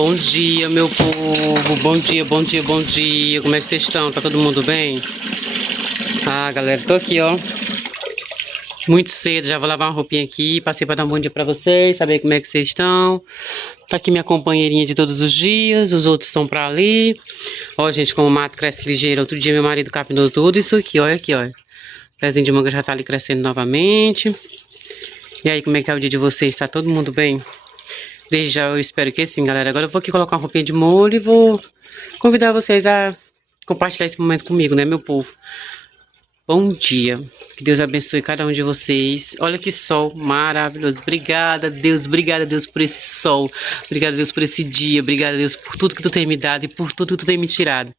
Bom dia, meu povo. Bom dia, bom dia, bom dia. Como é que vocês estão? Tá todo mundo bem? Ah, galera, tô aqui, ó. Muito cedo, já vou lavar uma roupinha aqui. Passei pra dar um bom dia pra vocês, saber como é que vocês estão. Tá aqui minha companheirinha de todos os dias. Os outros estão pra ali. Ó, gente, como o mato cresce ligeiro. Outro dia meu marido capinou tudo isso aqui, olha aqui, ó. O pezinho de manga já tá ali crescendo novamente. E aí, como é que tá o dia de vocês? Tá todo mundo bem? Desde já eu espero que sim, galera. Agora eu vou aqui colocar uma roupinha de molho e vou convidar vocês a compartilhar esse momento comigo, né, meu povo? Bom dia. Que Deus abençoe cada um de vocês. Olha que sol maravilhoso. Obrigada, Deus, por esse sol. Obrigada, Deus, por esse dia. Obrigada, Deus, por tudo que tu tem me dado e por tudo que tu tem me tirado.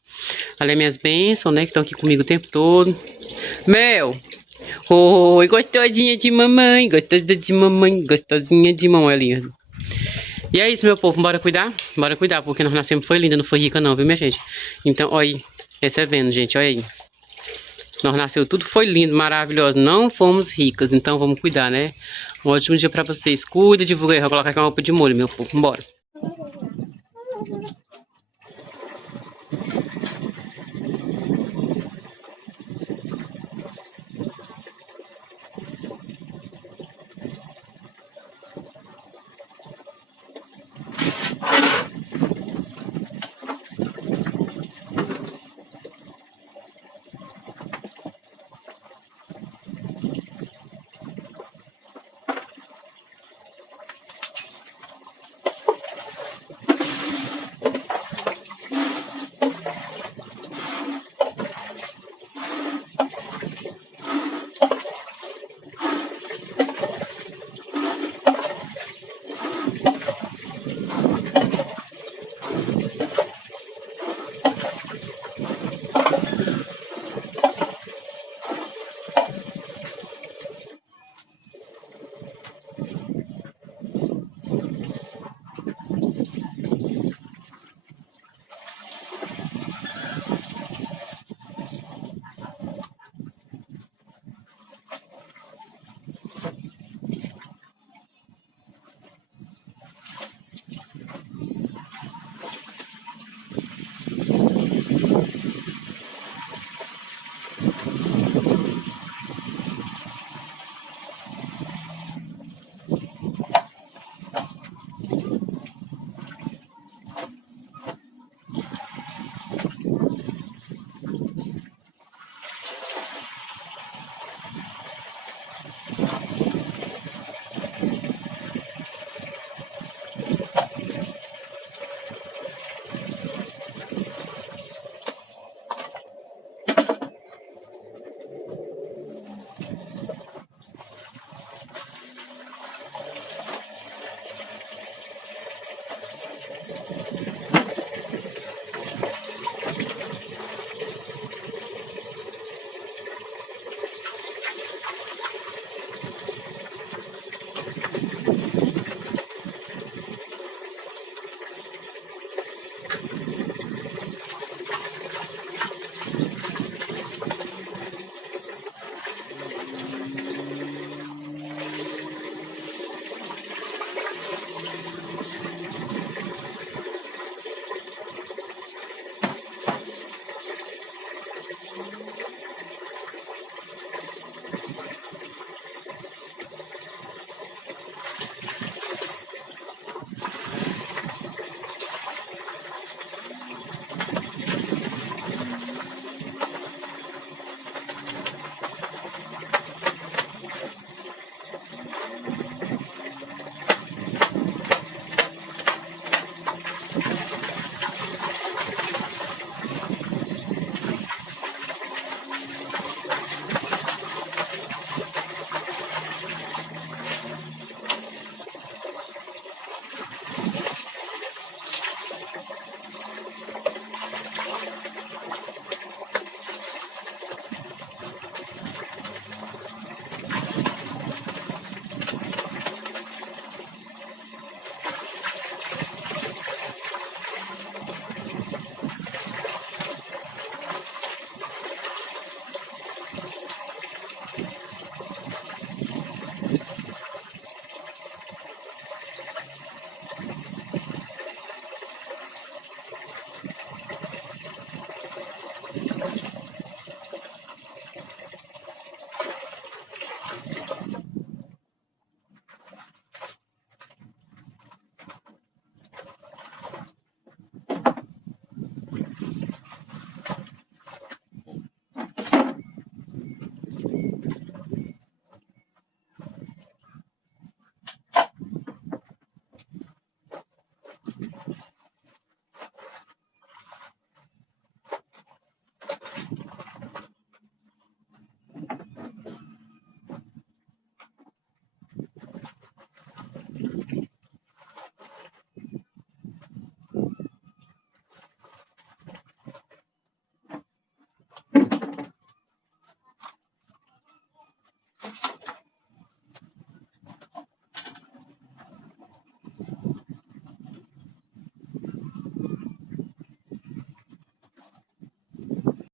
Olha minhas bênçãos, né, que estão aqui comigo o tempo todo. Mel! Oi, gostosinha de mamãe, gostosa de mamãe, gostosinha de mamãe, linda. E é isso, meu povo, bora cuidar? Bora cuidar, porque nós nascemos foi linda, não foi rica não, viu, minha gente? Então, olha aí, esse é vendo, gente, olha aí. Nós nasceu, tudo foi lindo, maravilhoso, não fomos ricas, então vamos cuidar, né? Um ótimo dia pra vocês, cuida, divulga aí, vou colocar aqui uma roupa de molho, meu povo, bora.